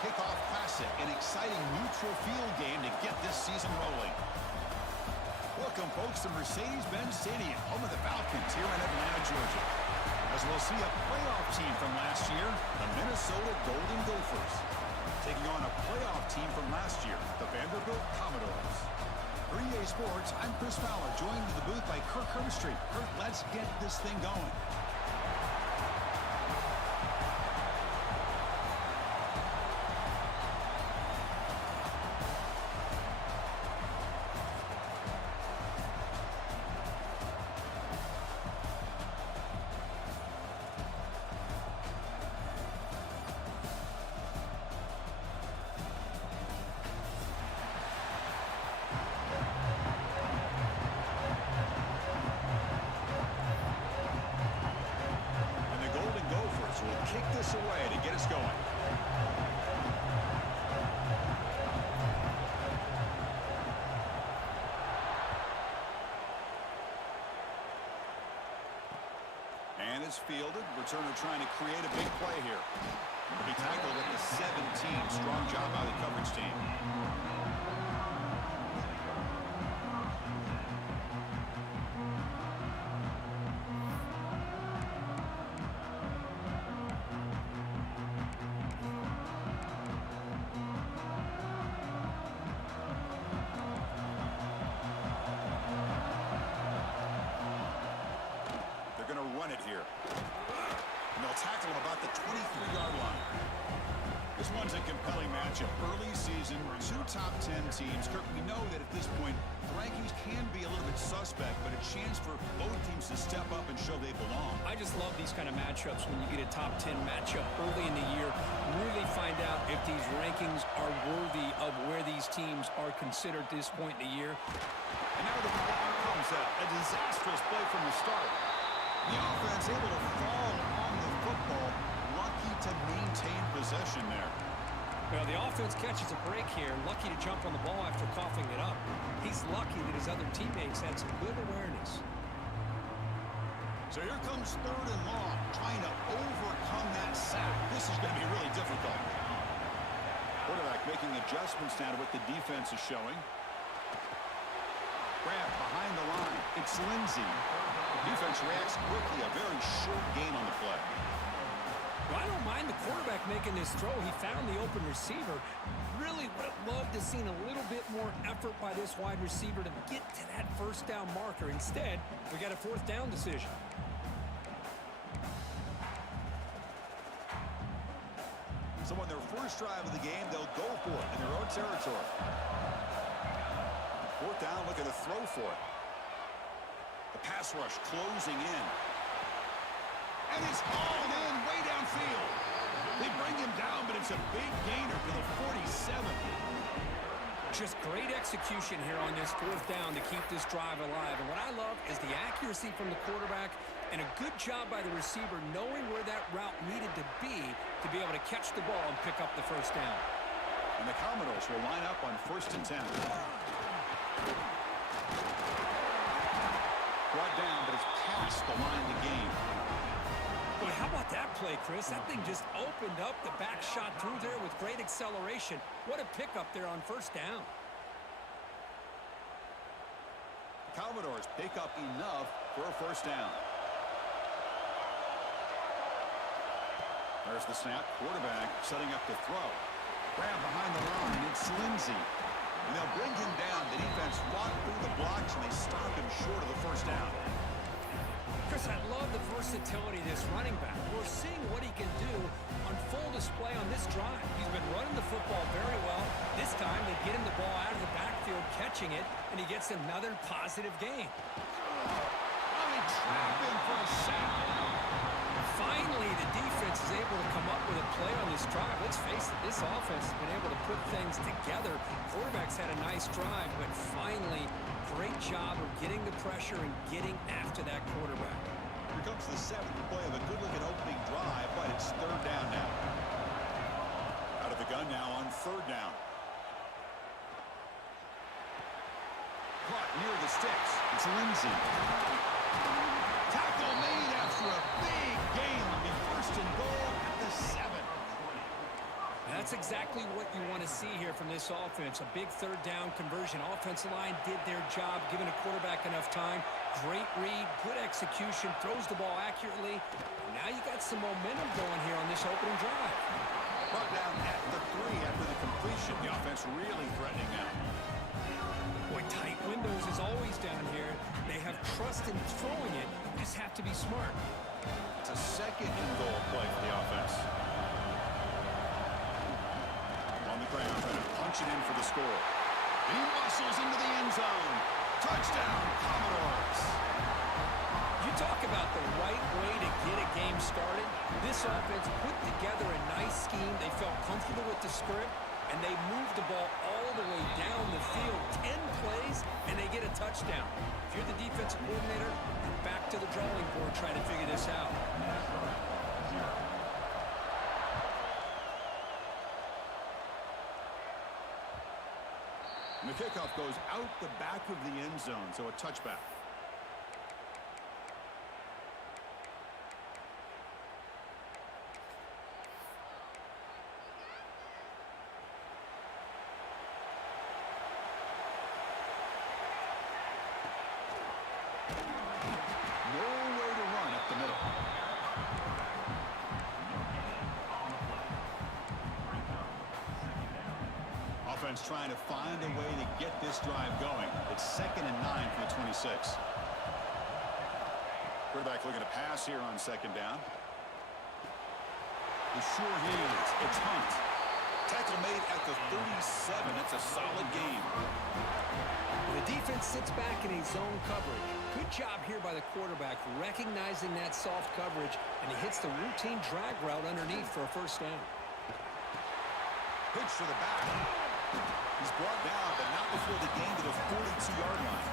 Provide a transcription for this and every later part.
Kickoff Classic, an exciting neutral field game to get this season rolling. Welcome, folks, to Mercedes-Benz Stadium, home of the Falcons here in Atlanta, Georgia. As we'll see a playoff team from last year, the Minnesota Golden Gophers, taking on a playoff team from last year, the Vanderbilt Commodores. For EA Sports, I'm Chris Fowler, joined in the booth by CrUsHt24. Kurt, let's get this thing going. Kick this away to get us going. And is fielded. Returner trying to create a big play here. He'll be tackled at the 17. Strong job by the coverage team. Run it here. And they'll tackle him about the 23-yard line. This one's a compelling matchup. Early season, two top 10 teams. Kurt, we know that at this point, the rankings can be a little bit suspect, but a chance for both teams to step up and show they belong. I just love these kind of matchups when you get a top 10 matchup early in the year. Really find out if these rankings are worthy of where these teams are considered at this point in the year. And now the ball comes out. A disastrous play from the start. The offense able to fall on the football, lucky to maintain possession there. Well, the offense catches a break here, lucky to jump on the ball after coughing it up. He's lucky that his other teammates had some good awareness. So here comes 3rd and long, trying to overcome that sack. This is going to be really difficult. Quarterback making adjustments now to what the defense is showing. Grab behind the line. It's Lindsey. Defense reacts quickly. A very short gain on the play. Well, I don't mind the quarterback making this throw. He found the open receiver. Really would have loved to seen a little bit more effort by this wide receiver to get to that first down marker. Instead, we got a 4th down decision. So on their first drive of the game, they'll go for it in their own territory. 4th down, looking to throw for it. The pass rush closing in. And it's hauled in way downfield. They bring him down, but it's a big gainer to the 47. Just great execution here on this 4th down to keep this drive alive. And what I love is the accuracy from the quarterback and a good job by the receiver knowing where that route needed to be able to catch the ball and pick up the 1st down. And the Commodores will line up on 1st and 10. Brought down, but it's past the line of the game. Boy, how about that play, Chris? That thing just opened up. The back shot through there with great acceleration. What a pickup there on 1st down. The Commodores pick up enough for a 1st down. There's the snap. Quarterback setting up the throw. Grab behind the line. It's Lindsey. And they'll bring him down. The defense walked through the blocks, and they stop him short of the 1st down. Chris, I love the versatility of this running back. We're seeing what he can do on full display on this drive. He's been running the football very well. This time, they get him the ball out of the backfield, catching it, and he gets another positive gain. Oh, they trap him for a sack. Finally, the defense is able to come up with a play on this drive. Let's face it, this offense has been able to put things together. Quarterback's had a nice drive, but finally, great job of getting the pressure and getting after that quarterback. Here comes the 7th play of a good-looking opening drive, but it's 3rd down now. Out of the gun now on 3rd down. Caught near the sticks. It's Lindsey. Tackle made after a big gain. It'll be 1st and goal at the 7. That's exactly what you want to see here from this offense. A big third down conversion. Offensive line did their job, giving a quarterback enough time. Great read, good execution, throws the ball accurately. Now you got some momentum going here on this opening drive. Brought down at the 3 after the completion. The offense really threatening now. Boy, tight windows is always down here. They have trust in throwing it. Just have to be smart. It's a second and goal play for the offense. On the ground, trying to punch it in for the score. And he muscles into the end zone. Touchdown, Commodores. You talk about the right way to get a game started. This offense put together a nice scheme. They felt comfortable with the script, and they moved the ball all the way down the field. 10 plays, and they get a touchdown. If you're the defensive coordinator, you're back to the drawing board trying to figure this out. And the kickoff goes out the back of the end zone, so a touchback. Nowhere to run up the middle. Offense trying to find a way to get this drive going. It's 2nd and 9 from the 26. Quarterback looking to pass here on 2nd down. He sure is. It's Hunt. Tackle made at the 37. It's a solid game. The defense sits back in a zone coverage. Good job here by the quarterback, recognizing that soft coverage, and he hits the routine drag route underneath for a first down. Pitch to the back. He's brought down, but not before the gain to the 42-yard line.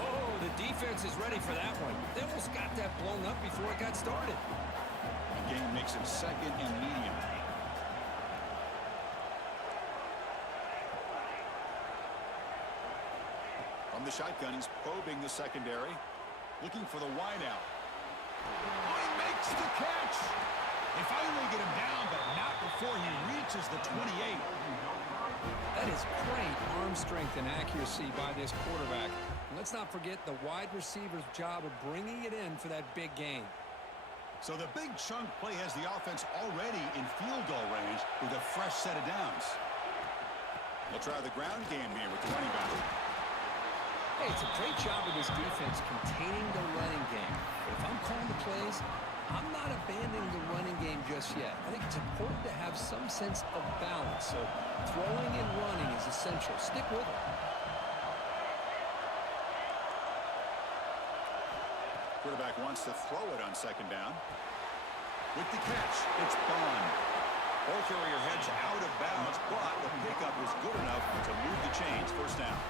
Oh, the defense is ready for that one. They almost got that blown up before it got started. The game makes him 2nd and medium. From the shotgun, he's probing the secondary, looking for the wideout. Oh, he makes the catch! They finally get him down, but not before he reaches the 28. That is great arm strength and accuracy by this quarterback. And let's not forget the wide receiver's job of bringing it in for that big gain. So the big chunk play has the offense already in field goal range with a fresh set of downs. They'll try the ground game here with the running back. Hey, it's a great job of this defense containing the running game. But if I'm calling the plays, I'm not abandoning the running game just yet. I think it's important to have some sense of balance. So throwing and running is essential. Stick with it. Quarterback wants to throw it on 2nd down. With the catch, it's Bond. Ball carrier heads out of bounds, but the pickup was good enough to move the chains. First down.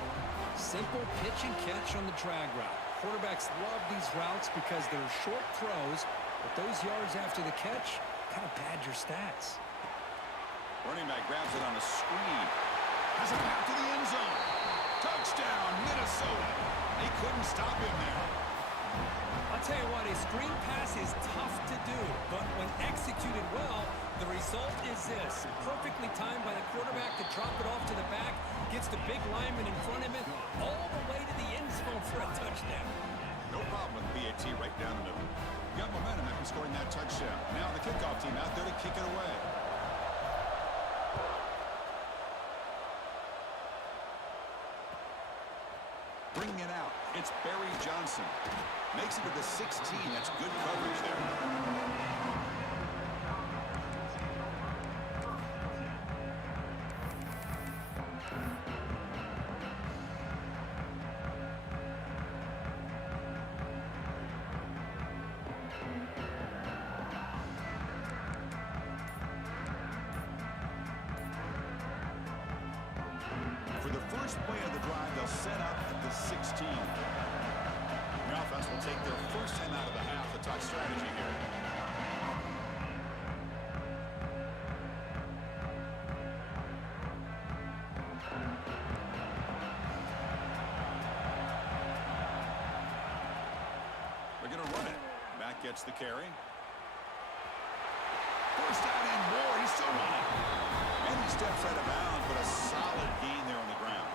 Simple pitch and catch on the drag route. Quarterbacks love these routes because they're short throws, but those yards after the catch kind of pad your stats. Running back grabs it on a screen. Has it back to the end zone. Touchdown, Minnesota. They couldn't stop him there. I'll tell you what, a screen pass is tough to do, but when executed well, the result is this. Perfectly timed by the quarterback to drop it off to the back, gets the big lineman in front of him, all the way to the end zone for a touchdown. No problem with BAT right down the middle. Got momentum after scoring that touchdown. Now the kickoff team out there to kick it away. Bringing it out, it's Barry Johnson. Makes it to the 16. That's good coverage there. For the first play of the drive, they'll set up at the 16. The offense will take their first time out of the half to talk strategy here. They're going to run it. Matt gets the carry. First down and more. He's still running. And he steps out of bounds, but a solid gain there on the ground.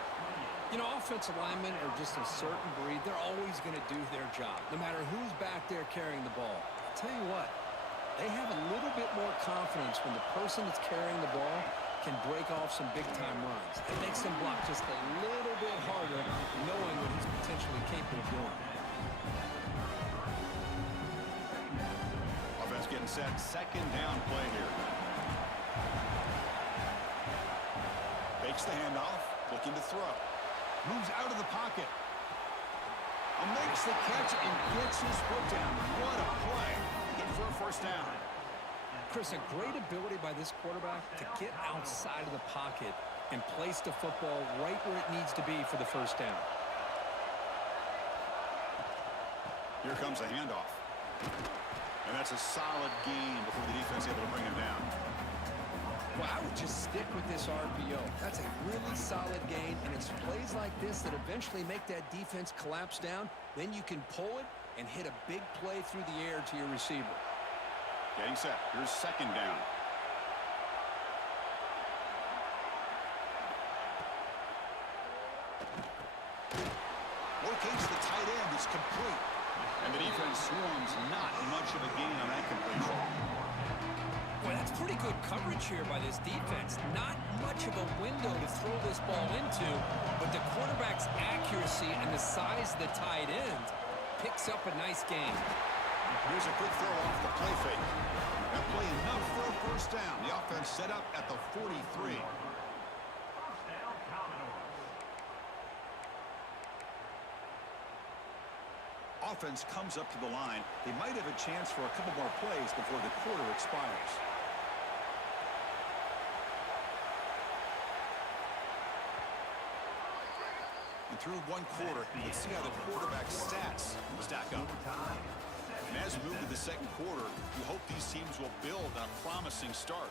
You know, offensive linemen are just a certain breed. They're always going to do their job, no matter who's back there carrying the ball. I'll tell you what, they have a little bit more confidence when the person that's carrying the ball can break off some big-time runs. It makes them block just a little bit harder, knowing what he's potentially capable of doing. Offense getting set. Second down play here. Fakes the handoff. Looking to throw. Moves out of the pocket. And makes the catch and gets his foot down. What a play. In for a first down. Chris, a great ability by this quarterback to get outside of the pocket and place the football right where it needs to be for the first down. Here comes the handoff. And that's a solid gain before the defense able to bring him down. Well, I would just stick with this RPO. That's a really solid gain, and it's plays like this that eventually make that defense collapse down. Then you can pull it and hit a big play through the air to your receiver. Getting set. Here's second down. Locates the tight end. It's complete. And the defense swarms. Not much of a gain on that completion. Boy, that's pretty good coverage here by this defense. Not much of a window to throw this ball into, but the quarterback's accuracy and the size of the tight end picks up a nice gain. Here's a quick throw off the play fake. That play enough for a first down. The offense set up at the 43. Offense comes up to the line. They might have a chance for a couple more plays before the quarter expires. And through one quarter, let's see how the quarterback's stats stack up. And as we move to the second quarter, we hope these teams will build on a promising start.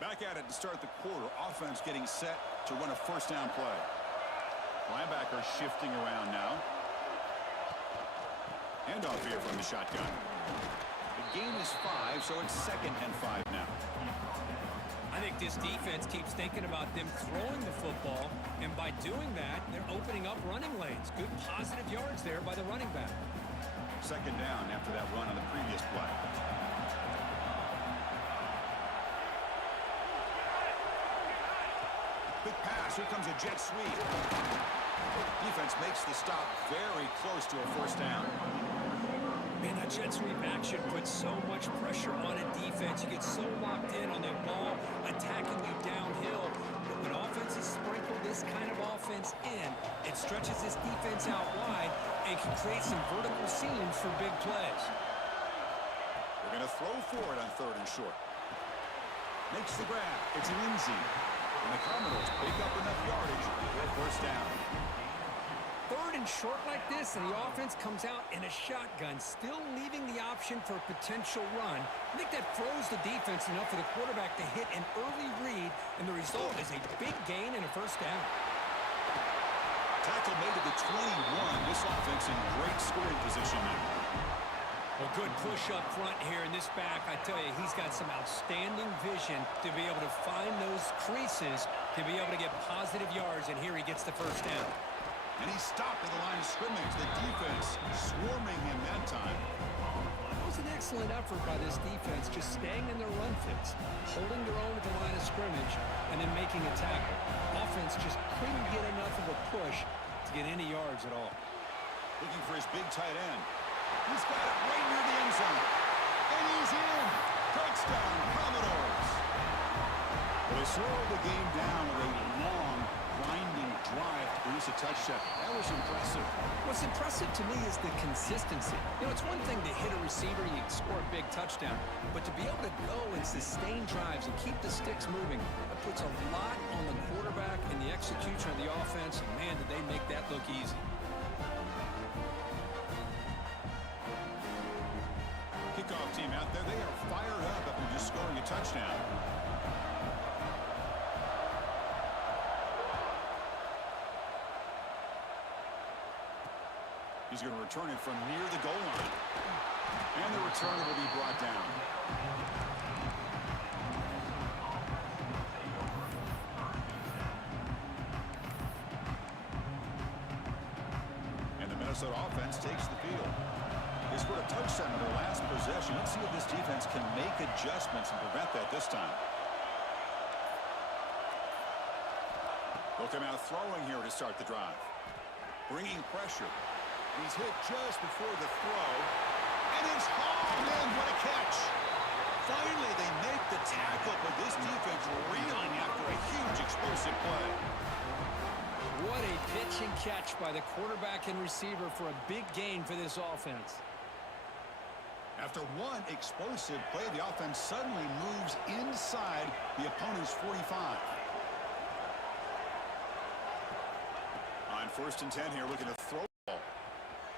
Back at it to start the quarter. Offense getting set to run a first down play. Linebacker shifting around now. Handoff here from the shotgun. The gain is 5, so it's second and 5 now. I think this defense keeps thinking about them throwing the football, and by doing that, they're opening up running lanes. Good positive yards there by the running back. Second down after that run on the previous play. Quick pass. Here comes a jet sweep. Defense makes the stop very close to a first down. Man, that jet sweep action puts so much pressure on a defense. You get so locked in on that ball attacking you downhill. But when offenses sprinkle this kind of offense in, it stretches this defense out wide and can create some vertical seams for big plays. They're going to throw for it on third and short. Makes the grab. It's Lindsey. And the Commodores pick up enough yardage for a first down. Third and short like this, and the offense comes out in a shotgun, still leaving the option for a potential run. I think that throws the defense enough for the quarterback to hit an early read, and the result is a big gain and a first down. Tackle made to the 21. This offense in great scoring position now. Well, good push up front here in this back. I tell you, he's got some outstanding vision to be able to find those creases, to be able to get positive yards, and here he gets the first down. And he stopped at the line of scrimmage. The defense swarming him that time. It was an excellent effort by this defense, just staying in their run fits, holding their own at the line of scrimmage, and then making a tackle. Offense just couldn't get enough of a push to get any yards at all. Looking for his big tight end. He's got it right near the end zone. And he's in. Touchdown, Commodores. Well, they slowed the game down with a long, grinding drive to produce a touchdown. That was impressive. What's impressive to me is the consistency. You know, it's one thing to hit a receiver and you score a big touchdown, but to be able to go and sustain drives and keep the sticks moving, that puts a lot on the quarterback and the execution of the offense. And man, did they make that look easy. Kickoff team out there, they are fired up after just scoring a touchdown. He's going to return it from near the goal line. And the return will be brought down. And the Minnesota offense takes the field. They scored a touchdown in their last possession. Let's see if this defense can make adjustments and prevent that this time. They'll come out throwing here to start the drive. Bringing pressure. He's hit just before the throw. And it's hauled in. What a catch. Finally, they make the tackle, but this defense reeling after a huge explosive play. What a pitch and catch by the quarterback and receiver for a big gain for this offense. After one explosive play, the offense suddenly moves inside the opponent's 45. On 1st and 10 here, looking to throw the ball.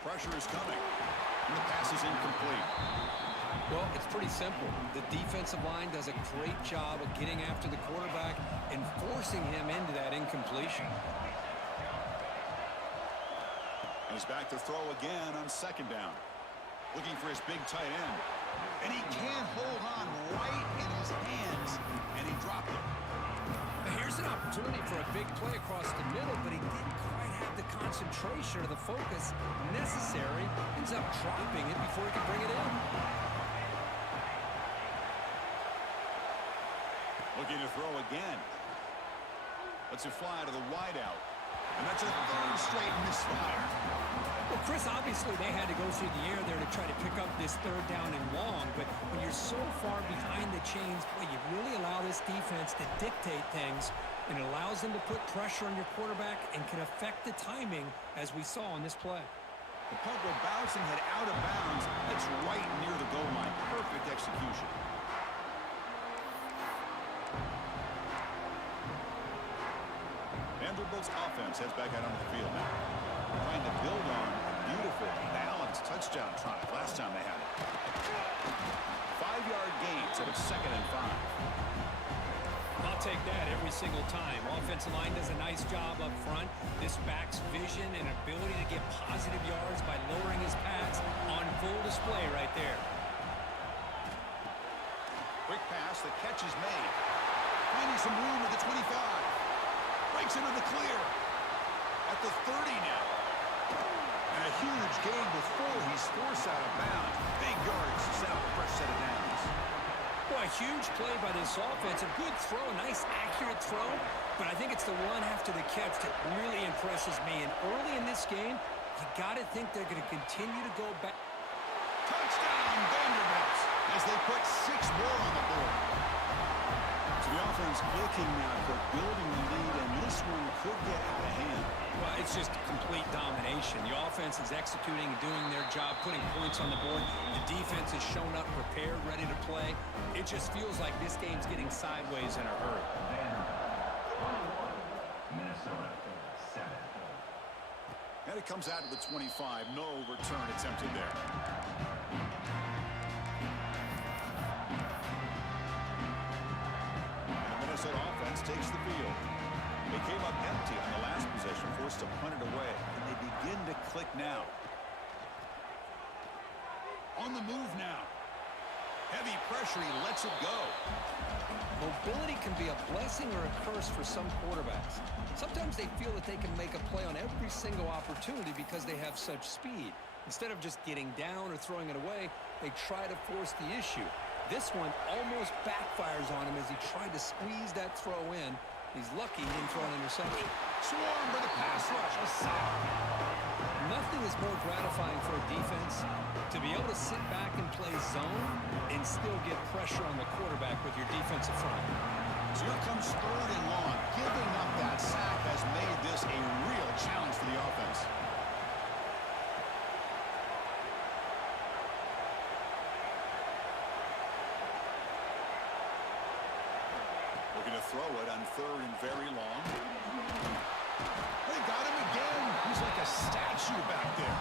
Pressure is coming, and the pass is incomplete. Well, it's pretty simple. The defensive line does a great job of getting after the quarterback and forcing him into that incompletion. And he's back to throw again on 2nd down. Looking for his big tight end. And he can't hold on right in his hands, and he dropped it. Here's an opportunity for a big play across the middle, but he didn't quite have the concentration or the focus necessary. Ends up dropping it before he could bring it in. Looking to throw again. Lets it fly to the wideout. And that's a 3rd straight misfire. Well, Chris, obviously they had to go through the air there to try to pick up this 3rd down and long, but when you're so far behind the chains, boy, you really allow this defense to dictate things, and it allows them to put pressure on your quarterback and can affect the timing, as we saw on this play. The punt will bounce and head out of bounds. That's right near the goal line. Perfect execution. Vanderbilt's offense heads back out onto the field now. Trying to build on a beautiful, balanced touchdown drive last time they had it. 5-yard gain, so it's 2nd and 5. I'll take that every single time. Offensive line does a nice job up front. This back's vision and ability to get positive yards by lowering his pads on full display right there. Quick pass, the catch is made. Finding some room at the 25. Breaks into the clear. At the 30 now. And a huge gain before he's forced out of bounds. Big yards to set up a fresh set of downs. Boy, a huge play by this offense. A good throw, a nice accurate throw. But I think it's the run after the catch that really impresses me. And early in this game, you got to think they're going to continue to go back. Touchdown, Vanderbilt, as they put 6 more on the board. So the offense looking now for building the lead, and this one could get out of hand. Well, it's just complete domination. The offense is executing, doing their job, putting points on the board. The defense has shown up, prepared, ready to play. It just feels like this game's getting sideways in a hurry. Minnesota, 7. And it comes out to the 25. No return attempted there. And the Minnesota offense takes the field. They came up empty on the last possession, forced to punt it away. And they begin to click now. On the move now. Heavy pressure, he lets it go. Mobility can be a blessing or a curse for some quarterbacks. Sometimes they feel that they can make a play on every single opportunity because they have such speed. Instead of just getting down or throwing it away, they try to force the issue. This one almost backfires on him as he tried to squeeze that throw in. He's lucky he didn't throw an interception. Swarm for the pass rush. A sack. Nothing is more gratifying for a defense to be able to sit back and play zone and still get pressure on the quarterback with your defensive front. So here comes 3rd and long. Giving up that sack has made this a real challenge for the offense. Looking to throw it on 3rd and very long. They got him again. He's like a statue back there.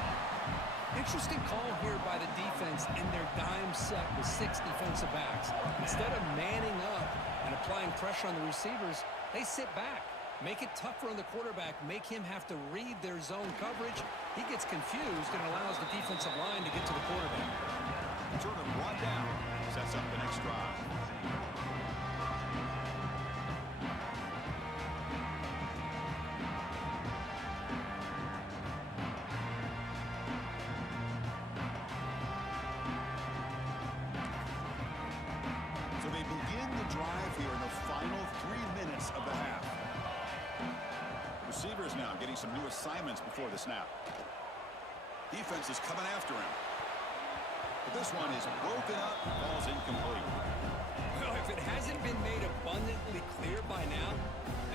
Interesting call here by the defense in their dime set with 6 defensive backs. Instead of manning up and applying pressure on the receivers, they sit back. Make it tougher on the quarterback. Make him have to read their zone coverage. He gets confused and allows the defensive line to get to the quarterback. Turn him one down. Sets up the next drive. So they begin the drive here in the final 3 minutes of the half. Receivers now getting some new assignments before the snap. Defense is coming after him. But this one is broken up, falls incomplete. Well, if it hasn't been made abundantly clear by now,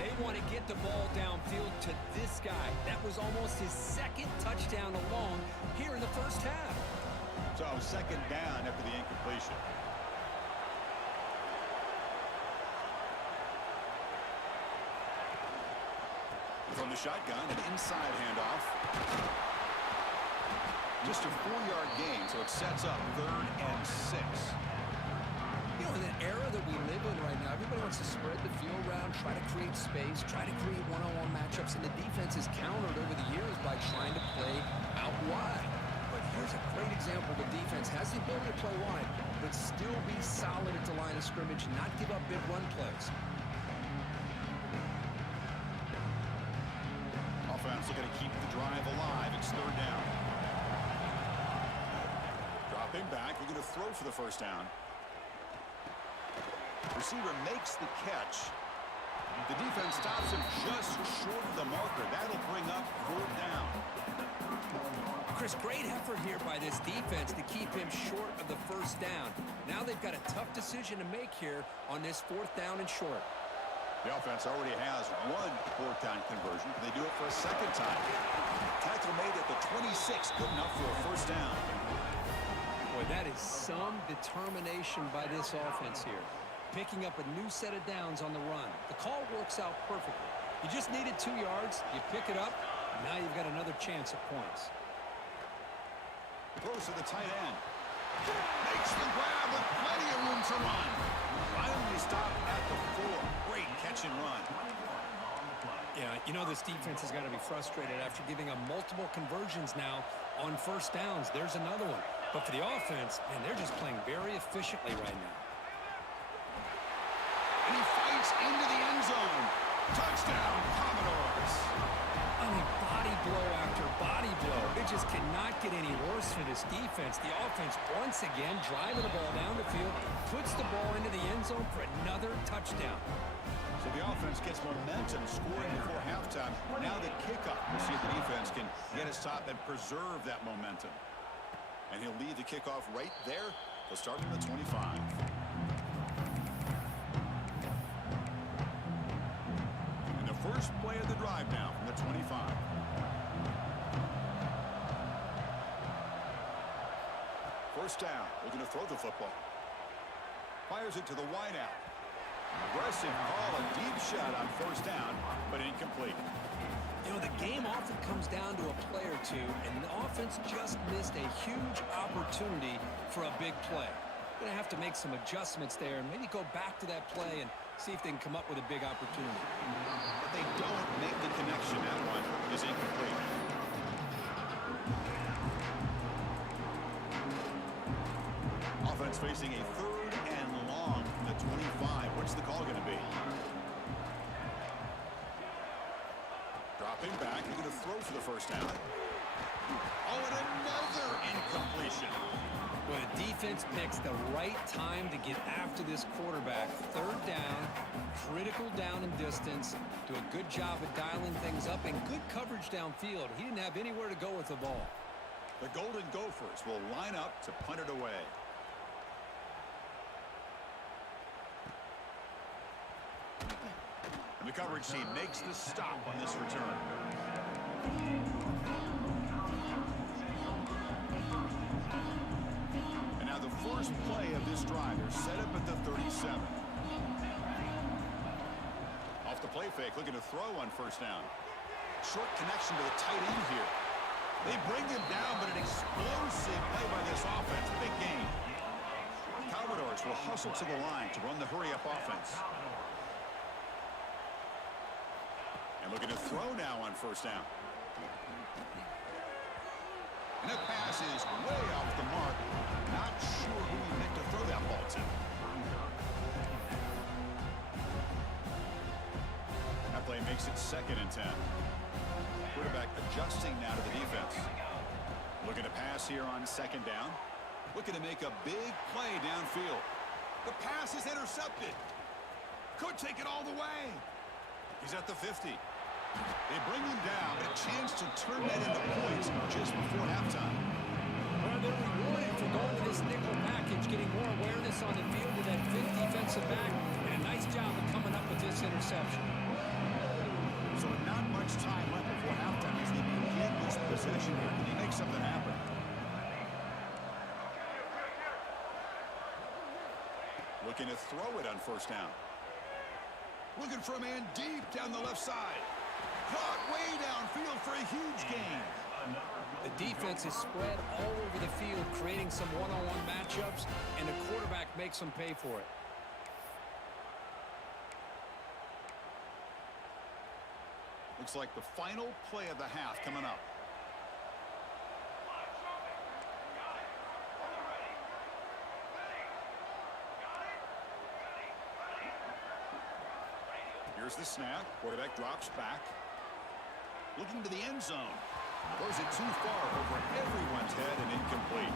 they want to get the ball downfield to this guy. That was almost his second touchdown alone here in the first half. So second down after the incompletion. From the shotgun, an inside handoff. Just a 4-yard gain, so it sets up 3rd and 6. You know, in the era that we live in right now, everybody wants to spread the field around, try to create space, try to create one-on-one matchups, and the defense is countered over the years by trying to play out wide. But here's a great example. The defense has the ability to play wide, but still be solid at the line of scrimmage, not give up big run plays. Offense looking to keep the drive alive. It's 3rd down. Dropping back, we're going to throw for the first down. Receiver makes the catch. The defense stops him just short of the marker. That'll bring up 4th down. Chris, great effort here by this defense to keep him short of the first down. Now they've got a tough decision to make here on this 4th down and short. The offense already has one 4th down conversion. Can they do it for a second time? Tackle made at the 26. Good enough for a first down. Boy, that is some determination by this offense here. Picking up a new set of downs on the run. The call works out perfectly. You just needed 2 yards. You pick it up. Now you've got another chance at points. Throws to the tight end. Makes the grab with plenty of room to run. Finally stopped at the 4. Great catch and run. Yeah, you know this defense has got to be frustrated after giving up multiple conversions now on first downs. There's another one. But for the offense, man, they're just playing very efficiently right now. And he fights into the end zone. Touchdown, Commodores. I mean, body blow after body blow. It just cannot get any worse for this defense. The offense, once again, driving the ball down the field, puts the ball into the end zone for another touchdown. So the offense gets momentum, scoring before halftime. Now the kickoff. We'll see if the defense can get a stop and preserve that momentum. And he'll lead the kickoff right there. They'll start from the 25. And the first play of the drive now from the 25. First down. Looking to throw the football. Fires it to the wideout. Aggressive call, a deep shot on first down, but incomplete. You know, the game often comes down to a play or two, and the offense just missed a huge opportunity for a big play. Going to have to make some adjustments there and maybe go back to that play and see if they can come up with a big opportunity. But they don't make the connection. That one is incomplete. Offense facing a 3rd and long from the 25. What's the call going to be? Dropping back, he's going to throw for the first down. Oh, and another incompletion. Well, the defense picks the right time to get after this quarterback. 3rd down, critical down and distance. Do a good job of dialing things up and good coverage downfield. He didn't have anywhere to go with the ball. The Golden Gophers will line up to punt it away. And the coverage team makes the stop on this return. And now the first play of this drive. They're set up at the 37. Off the play fake, looking to throw on first down. Short connection to the tight end here. They bring him down, but an explosive play by this offense. Big game. Commodores will hustle to the line to run the hurry-up offense. Looking to throw now on first down. And that pass is way off the mark. Not sure who he meant to throw that ball to. That play makes it 2nd and 10. Quarterback adjusting now to the defense. Looking to pass here on 2nd down. Looking to make a big play downfield. The pass is intercepted. Could take it all the way. He's at the 50. They bring him down, but a chance to turn that into points just before halftime. Well, they're rewarded for going to this nickel package, getting more awareness on the field with that 5th defensive back, and a nice job of coming up with this interception. So not much time left before halftime as they begin this possession here. Can he make something happen? Looking to throw it on first down. Looking for a man deep down the left side. Caught way downfield for a huge gain. The defense is spread all over the field, creating some one-on-one matchups, and the quarterback makes them pay for it. Looks like the final play of the half coming up. Here's the snap. Quarterback drops back. Looking to the end zone. Throws it too far over everyone's head and incomplete.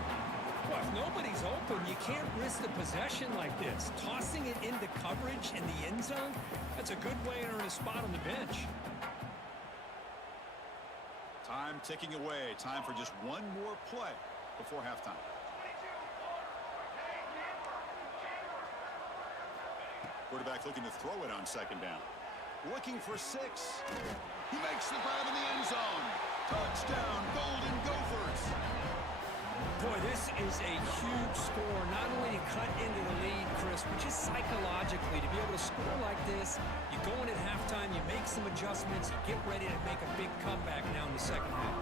Well, if nobody's open, you can't risk the possession like this. Tossing it into coverage in the end zone, that's a good way to earn a spot on the bench. Time ticking away. Time for just one more play before halftime. Quarterback looking to throw it on 2nd down. Looking for 6. He makes the grab in the end zone. Touchdown, Golden Gophers. Boy, this is a huge score. Not only to cut into the lead, Chris, but just psychologically to be able to score like this. You go in at halftime, you make some adjustments, you get ready to make a big comeback now in the 2nd half.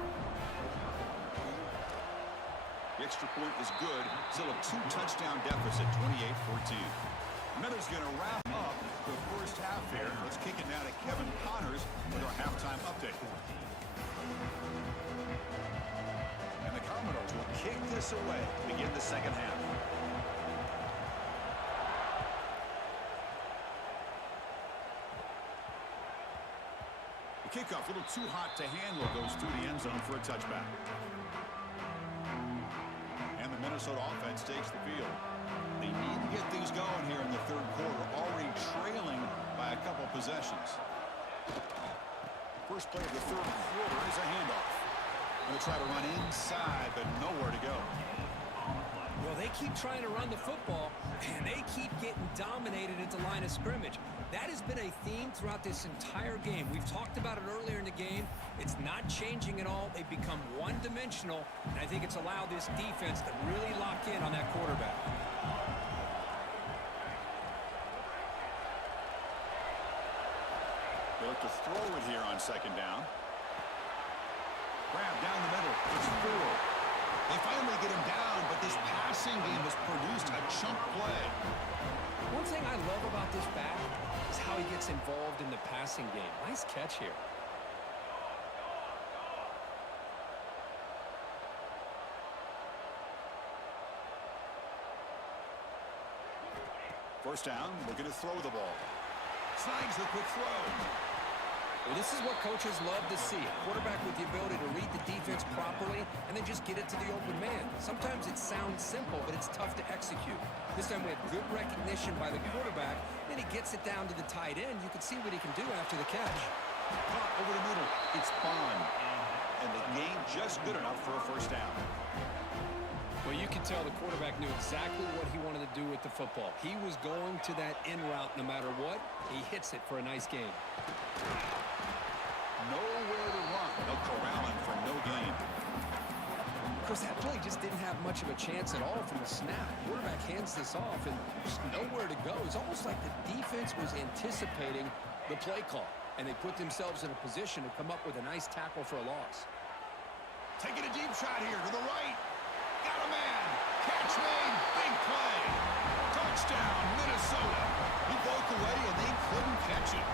The extra point is good. Still a 2-touchdown deficit, 28-14. Miller's going to wrap up the first half here. Let's kick it now to Kevin Connors with our halftime update. And the Commodores will kick this away to begin the 2nd half. The kickoff, a little too hot to handle, goes through the end zone for a touchback. And the Minnesota offense takes the field. They need to get things going here in the 3rd quarter, already trailing by a couple possessions. First play of the 3rd quarter is a handoff. Going to try to run inside, but nowhere to go. Well, they keep trying to run the football, and they keep getting dominated at the line of scrimmage. That has been a theme throughout this entire game. We've talked about it earlier in the game. It's not changing at all. They've become one-dimensional, and I think it's allowed this defense to really lock in on that quarterback. They look to throw it here on 2nd down. Grab down the middle. It's 4. They finally get him down, but this passing game has produced a chunk play. One thing I love about this back is how he gets involved in the passing game. Nice catch here. First down, looking to throw the ball. Snags the quick throw. Well, this is what coaches love to see. A quarterback with the ability to read the defense properly and then just get it to the open man. Sometimes it sounds simple, but it's tough to execute. This time we have good recognition by the quarterback. Then he gets it down to the tight end. You can see what he can do after the catch. Caught over the middle. It's Bond. And the game just good enough for a first down. Well, you can tell the quarterback knew exactly what he wanted to do with the football. He was going to that in route no matter what. He hits it for a nice gain. Nowhere to run. No corralling for no gain. Of course, that play just didn't have much of a chance at all from the snap. Quarterback hands this off and just nowhere to go. It's almost like the defense was anticipating the play call, and they put themselves in a position to come up with a nice tackle for a loss. Taking a deep shot here to the right. Got a man. Catch made. Big play. Touchdown, Minnesota. He broke away, and they couldn't catch it.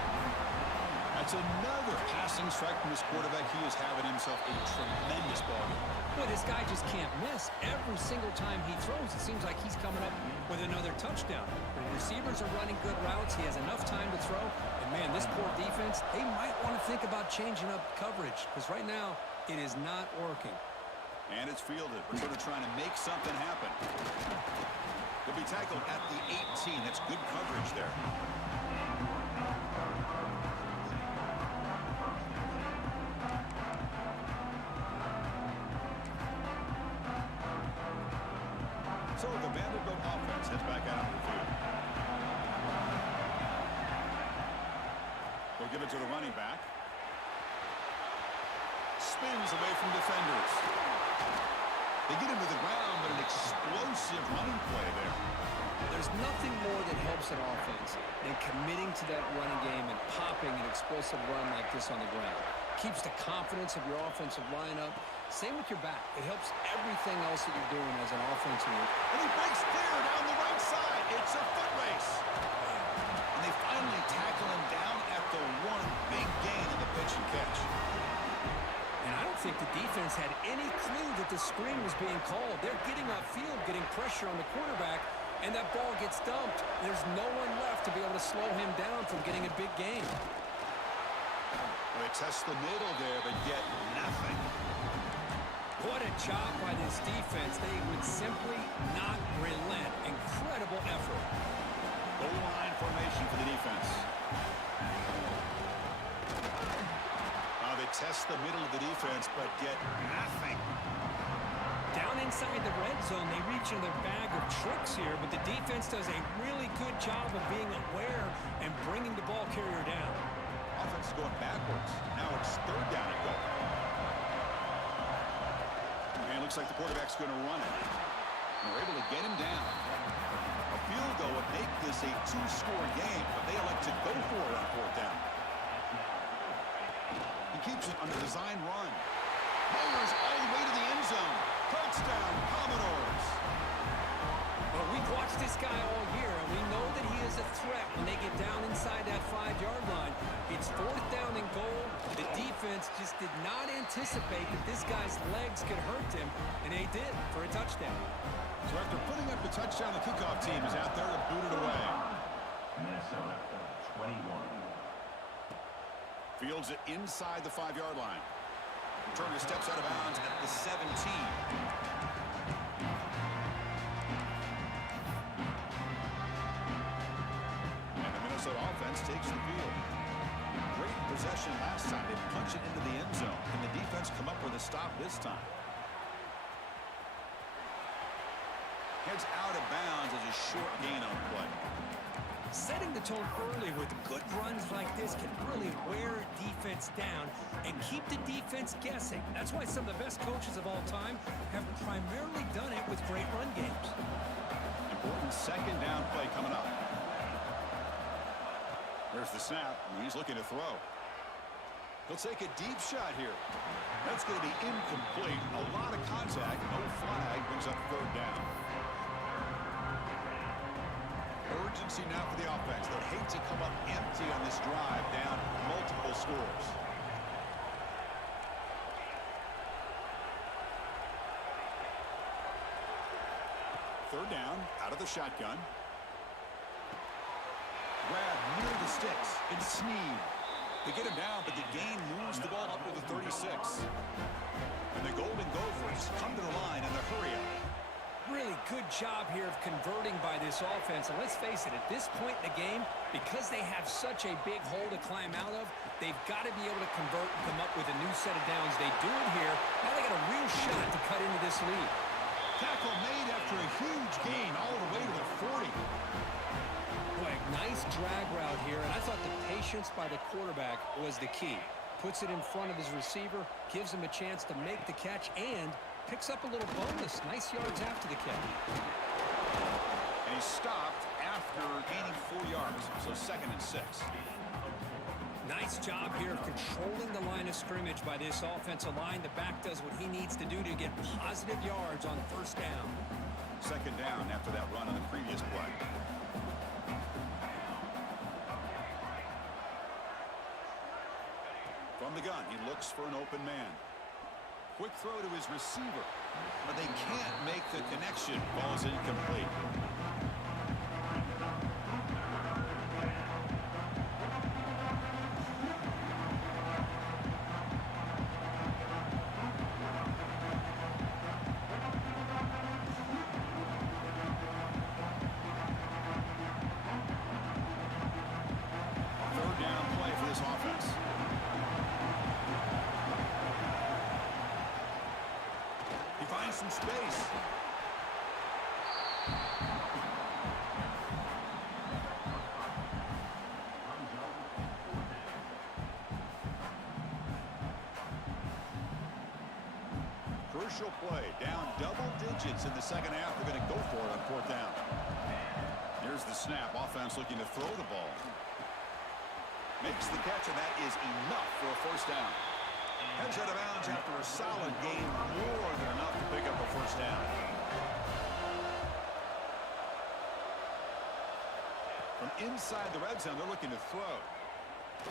That's another passing strike from his quarterback. He is having himself a tremendous ball game. Boy, this guy just can't miss. Every single time he throws, it seems like he's coming up with another touchdown. The receivers are running good routes. He has enough time to throw. And, man, this poor defense, they might want to think about changing up coverage because right now it is not working. And it's fielded. We're sort of trying to make something happen. He'll be tackled at the 18. That's good coverage there. So the Vanderbilt offense heads back out of the field. They'll give it to the running back. Spins away from defenders. They get him to the ground, but an explosive running play there. There's nothing more that helps an offense than committing to that running game and popping an explosive run like this on the ground. Keeps the confidence of your offensive lineup. Same with your back. It helps everything else that you're doing as an offensive unit. And he breaks clear down the right side. It's a foot race. And they finally tackle him down at the one. Big gain in the pitch and catch. And I don't think the defense had any clue that the screen was being called. They're getting upfield, getting pressure on the quarterback, and that ball gets dumped. There's no one left to be able to slow him down from getting a big gain. They test the middle there, but get nothing. What a job by this defense. They would simply not relent. Incredible effort. Goal line formation for the defense. They test the middle of the defense, but get nothing. Down inside the red zone, they reach in their bag of tricks here, but the defense does a really good job of being aware and bringing the ball carrier down. Offense is going backwards. Now it's third down and goal. And it looks like the quarterback's going to run it. And we're able to get him down. A field goal would make this a two-score game, but they elect to go for it on fourth down. He keeps it on the design run. Bowlers all the way to the end zone. Touchdown, Commodores. Well, we've watched this guy all year, and we know that he is a threat when they get down inside that 5-yard line. It's fourth down and goal. The defense just did not anticipate that this guy's legs could hurt him, and they did for a touchdown. So after putting up the touchdown, the kickoff team is out there to boot it away. Minnesota, 21. Fields it inside the 5-yard line. Turner steps out of bounds at the 17. And the Minnesota offense takes the field. Great possession last time. They punch it into the end zone. Can the defense come up with a stop this time? Heads out of bounds as a short gain on the play. Setting the tone early with good runs like this can really wear defense down and keep the defense guessing. That's why some of the best coaches of all time have primarily done it with great run games. Important second down play coming up. There's the snap, and he's looking to throw. He'll take a deep shot here. That's going to be incomplete. A lot of contact, no flag, brings up third down. Urgency now for the offense. They'll hate to come up empty on this drive, down multiple scores. Third down, out of the shotgun. Grab near the sticks. It's Snead. They get him down, but the gain moves the ball up to the 36. And the Golden Gophers come to the line in the hurry up. Really good job here of converting by this offense. And let's face it, at this point in the game, because they have such a big hole to climb out of, they've got to be able to convert and come up with a new set of downs. They do it here. Now they got a real shot to cut into this lead. Tackle made after a huge gain all the way to the 40. Boy, nice drag route here, and I thought the patience by the quarterback was the key. Puts it in front of his receiver, gives him a chance to make the catch, and picks up a little bonus. Nice yards after the catch. And he stopped after gaining 4 yards, so 2nd and 6. Nice job here of controlling the line of scrimmage by this offensive line. The back does what he needs to do to get positive yards on first down. 2nd down after that run on the previous play. From the gun, he looks for an open man. Quick throw to his receiver, but they can't make the connection. Ball's incomplete. Third down play for this offense. He finds some space. Crucial play. Down double digits in the second half. They're going to go for it on fourth down. Here's the snap. Offense looking to throw the ball. Makes the catch, and that is enough for a first down. Heads out of bounds after a solid game, more than enough to pick up a first down. From inside the red zone, they're looking to throw.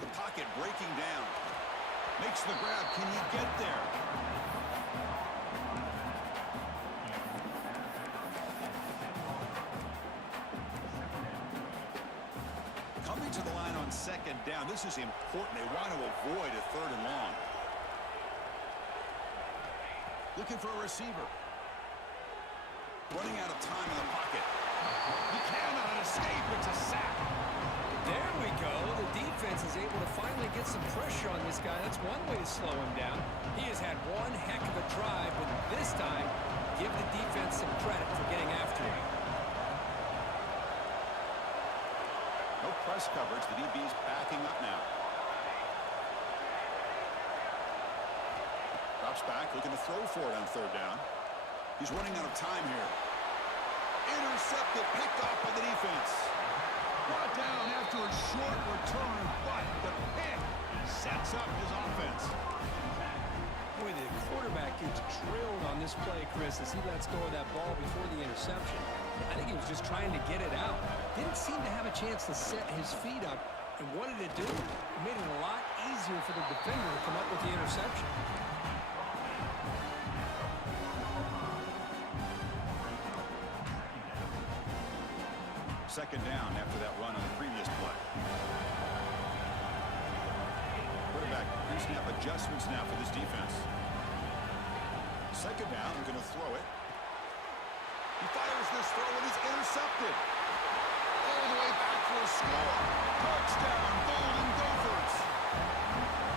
The pocket breaking down. Makes the grab. Can he get there? Coming to the line on second down. This is important. They want to avoid a third and long. Looking for a receiver. Running out of time in the pocket. He cannot escape. It's a sack. There we go. The defense is able to finally get some pressure on this guy. That's one way to slow him down. He has had one heck of a drive, but this time, give the defense some credit for getting after him. No press coverage. The DB's backing up now. Drops back, looking to throw for it on third down. He's running out of time here. Intercepted, picked off by the defense. Brought down after a short return, but the pick sets up his offense. Boy, the quarterback gets drilled on this play, Chris, as he lets go of that ball before the interception. I think he was just trying to get it out. Didn't seem to have a chance to set his feet up. And what did it do? It made it a lot easier for the defender to come up with the interception. Second down after that run on the previous play. Quarterback pre-snap adjustments now for this defense. Second down, they're going to throw it. He fires this throw and is intercepted. All the way back for a score. Touchdown, Golden Gophers.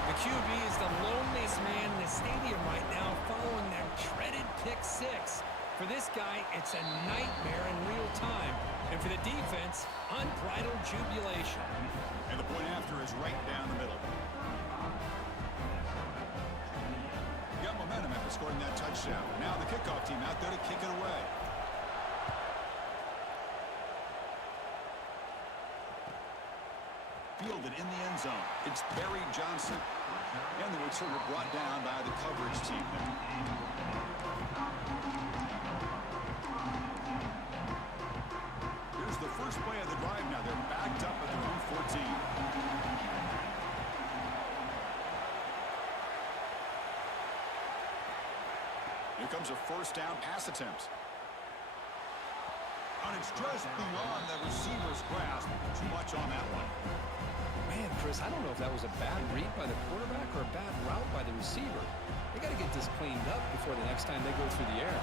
The QB is the loneliest man in the stadium right now following that dreaded pick six. For this guy, it's a nightmare in real time. And for the defense, unbridled jubilation. And the point after is right down the middle. Got momentum after scoring that touchdown. Now the kickoff team out there to kick it away. Fielded in the end zone. It's Barry Johnson. And the returner brought down by the coverage team. Here's the first play of the drive now. They're backed up at their own 14. Here comes a first down pass attempt. And it's just beyond the receiver's grasp. Too much on that one. Man, Chris, I don't know if that was a bad read by the quarterback or a bad route by the receiver. They got to get this cleaned up before the next time they go through the air.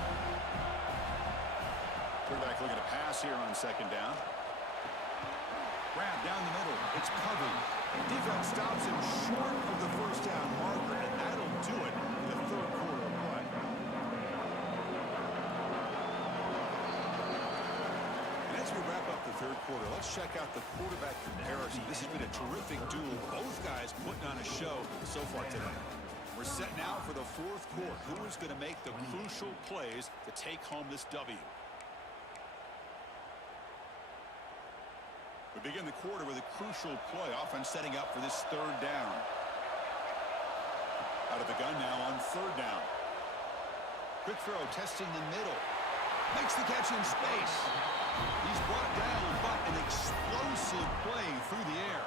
Quarterback looking to pass here on second down. Grab down the middle. It's covered. Defense stops him short of the first down marker, and that'll do it in the third quarter of play. And as we wrap up the third quarter, let's check out the quarterback comparison. This has been a terrific duel. Both guys putting on a show so far today. We're set now for the fourth quarter. Who is going to make the crucial plays to take home this W? We begin the quarter with a crucial play. Offense setting up for this third down. Out of the gun now on third down. Quick throw, testing the middle. Makes the catch in space. He's brought down, but an explosive play through the air.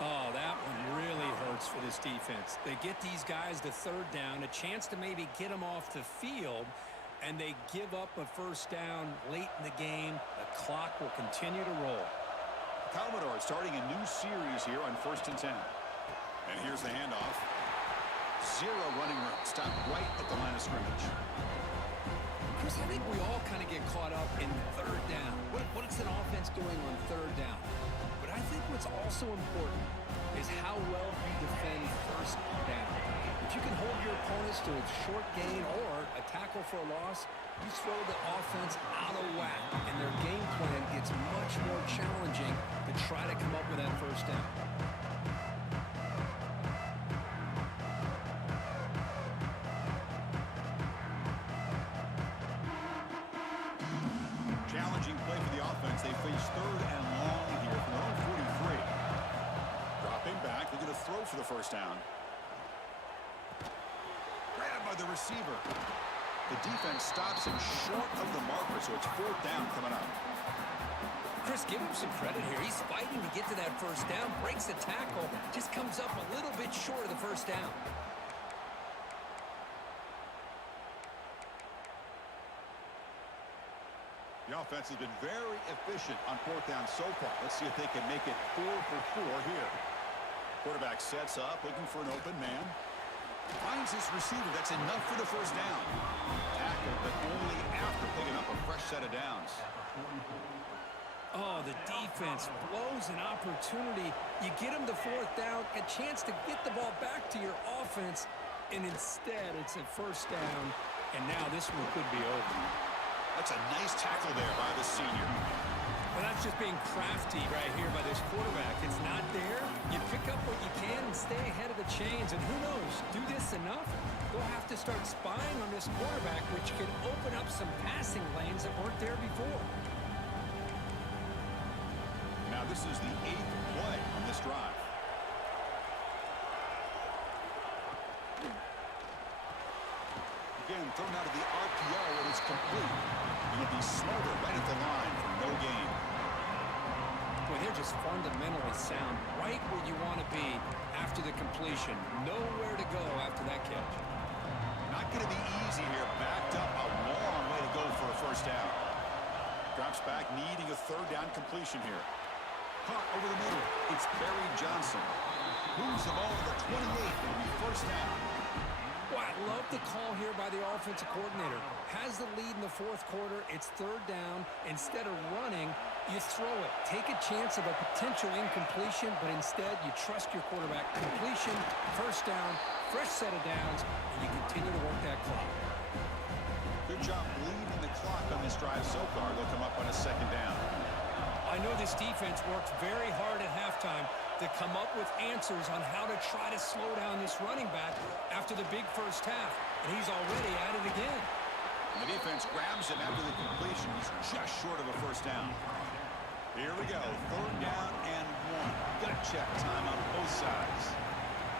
Oh, that one really hurts for this defense. They get these guys to third down, a chance to maybe get them off the field, and they give up a first down late in the game. The clock will continue to roll. Commodore starting a new series here on 1st and 10. And here's the handoff. Zero running room. Stopped right at the line of scrimmage. Chris, I think we all kind of get caught up in third down. What is an offense doing on third down? But I think what's also important is how well you defend first down. If you can hold your opponents to a short gain or a tackle for a loss, you throw the offense out of whack, and their game plan gets much more challenging to try to come up with that first down. Challenging play for the offense. They face 3rd and long here from their own 43. Dropping back. They're going to throw for the first down. Grabbed by the receiver. The defense stops him short of the marker, so it's 4th down coming up. Chris, give him some credit here. He's fighting to get to that first down, breaks the tackle, just comes up a little bit short of the first down. The offense has been very efficient on 4th down so far. Let's see if they can make it 4 for 4 here. Quarterback sets up, looking for an open man. Finds his receiver. That's enough for the first down. Tackle, but only after picking up a fresh set of downs. Oh, the defense blows an opportunity. You get them to 4th down, a chance to get the ball back to your offense, and instead it's a first down, and now this one could be over. That's a nice tackle there by the senior. Well, that's just being crafty right here by this quarterback. It's not there. You pick up what you can and stay ahead of the chains. And who knows, do this enough, they'll have to start spying on this quarterback, which can open up some passing lanes that weren't there before. Now this is the 8th play on this drive. Again, thrown out of the RPO, and it's complete. You'll be smarter right at the line for no gain. Boy, they're just fundamentally sound, right where you want to be after the completion. Nowhere to go after that catch. Not going to be easy here. Backed up a long way to go for a first down. Drops back, needing a 3rd down completion here. Caught over the middle. It's Barry Johnson. Moves the ball to the 28. It'll be first down. Well, I love the call here by the offensive coordinator. Has the lead in the 4th quarter. It's 3rd down. Instead of running, you throw it. Take a chance of a potential incompletion, but instead you trust your quarterback. Completion, first down, fresh set of downs, and you continue to work that clock. Good job bleeding the clock on this drive so far. They'll come up on a 2nd down. I know this defense worked very hard at halftime to come up with answers on how to try to slow down this running back after the big first half, and he's already at it again. And the defense grabs him after the completion. He's just short of a first down. Here we go, 3rd down and 1. Gut check time on both sides.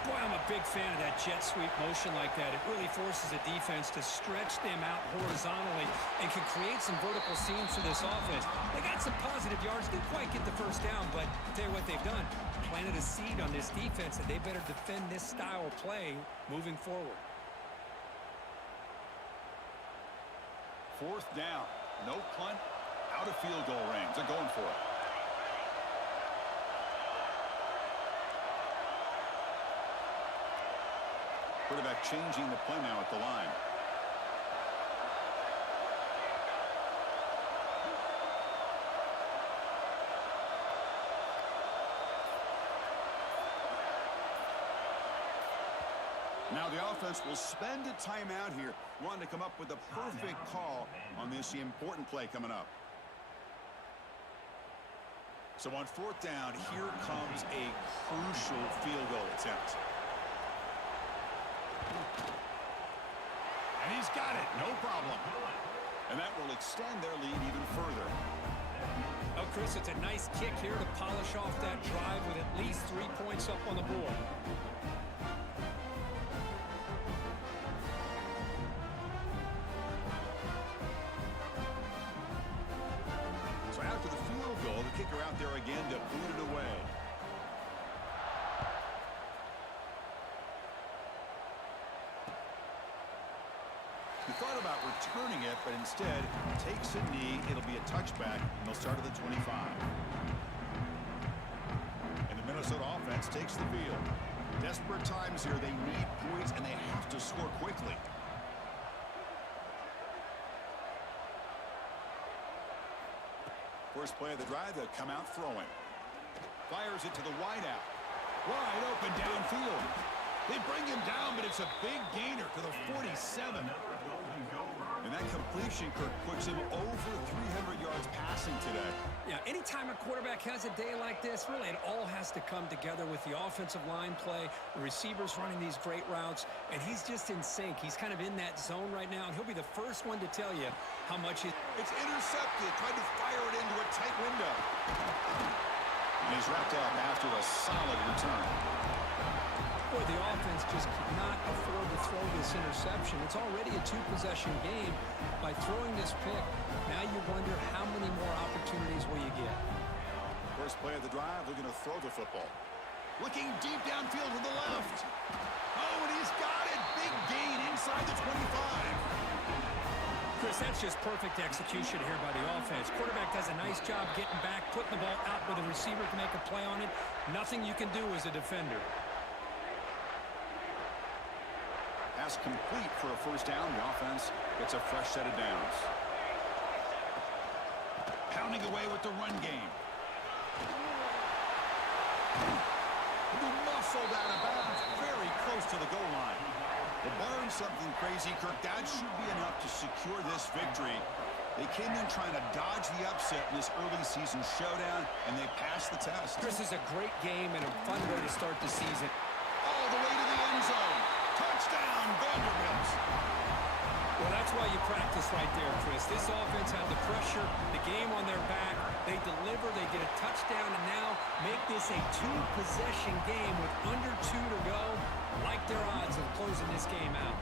Boy, I'm a big fan of that jet sweep motion like that. It really forces a defense to stretch them out horizontally and can create some vertical seams for this offense. They got some positive yards. Didn't quite get the first down, but I'll tell you what they've done. Planted a seed on this defense, and they better defend this style of play moving forward. 4th down. No punt. Out of field goal range. They're going for it. Quarterback changing the play now at the line. Now the offense will spend a timeout here, wanting to come up with the perfect call on this important play coming up. So on 4th down, here comes a crucial field goal attempt. And he's got it, no problem. And that will extend their lead even further. Oh, Chris, it's a nice kick here to polish off that drive with at least 3 points up on the board. So after the field goal, the kicker out there again to boot it away. thought about returning it, but instead takes a knee. It'll be a touchback, and they'll start at the 25. And the Minnesota offense takes the field. Desperate times here. They need points, and they have to score quickly. First play of the drive, they'll come out throwing. Fires it to the wideout. Wide open downfield. They bring him down, but it's a big gainer to the 47. And that completion, Kirk, puts him over 300 yards passing today. Yeah, anytime a quarterback has a day like this, really it all has to come together with the offensive line play, the receivers running these great routes, and he's just in sync. He's kind of in that zone right now, and he'll be the first one to tell you how much it's intercepted. Tried to fire it into a tight window. And he's wrapped up after a solid return. Boy, the offense just could not afford to throw this interception. It's already a two-possession game. By throwing this pick, now you wonder how many more opportunities will you get. First play of the drive, looking to throw the football. Looking deep downfield to the left. Oh, and he's got it. Big gain inside the 25. Chris, that's just perfect execution here by the offense. Quarterback does a nice job getting back, putting the ball out where the receiver can make a play on it. Nothing you can do as a defender. Pass complete for a first down. The offense gets a fresh set of downs. Pounding away with the run game. Muscled out of bounds, very close to the goal line. But barring something crazy, Kirk, that should be enough to secure this victory. They came in trying to dodge the upset in this early season showdown, and they passed the test. This is a great game and a fun way to start the season. All the way to the end zone. Touchdown, Vanderbilt. Well, that's why you practice right there, Chris. This offense had the pressure, the game on their back. They deliver, they get a touchdown, and now make this a two-possession game with under 2 to go. Like their odds of closing this game out.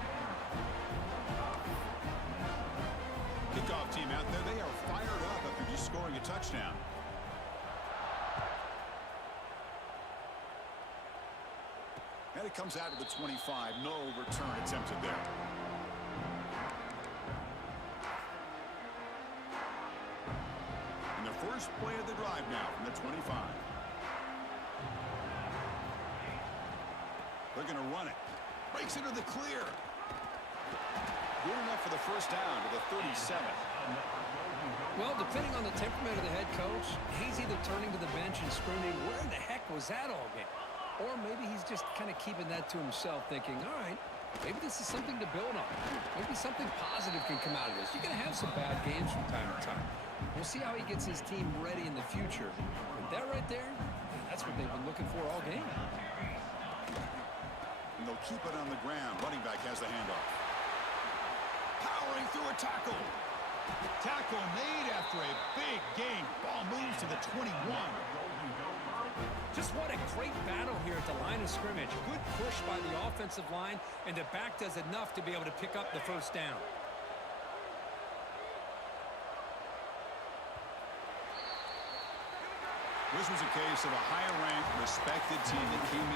Kickoff team out there, they are fired up after just scoring a touchdown. And it comes out of the 25. No return attempted there. And the first play of the drive now from the 25. They're going to run it. Breaks into the clear. Good enough for the first down to the 37. Well, depending on the temperament of the head coach, he's either turning to the bench and screaming, where the heck was that all game? Or maybe he's just kind of keeping that to himself, thinking, all right, maybe this is something to build on. Maybe something positive can come out of this. You're going to have some bad games from time to time. We'll see how he gets his team ready in the future. But that right there, that's what they've been looking for all game. And they'll keep it on the ground. Running back has the handoff. Powering through a tackle. Tackle made after a big gain. Ball moves to the 21. Just what a great battle here at the line of scrimmage. Good push by the offensive line, and the back does enough to be able to pick up the first down. This was a case of a higher-ranked, respected team that came in